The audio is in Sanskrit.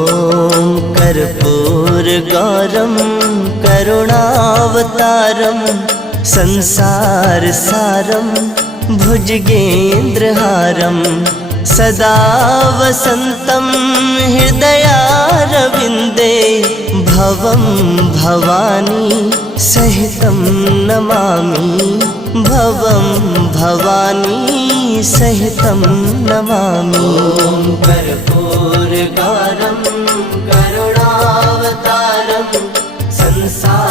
ॐ कर्पूरगौरं करुणावतारं संसारसारं भुजगेन्द्रहारं सदा वसन्तं हृदयारविन्दे भवं भवानी सहितं नमामि भवं भवानी सहितं नमामि। कर्पूरगौरं करुणावतारं संसार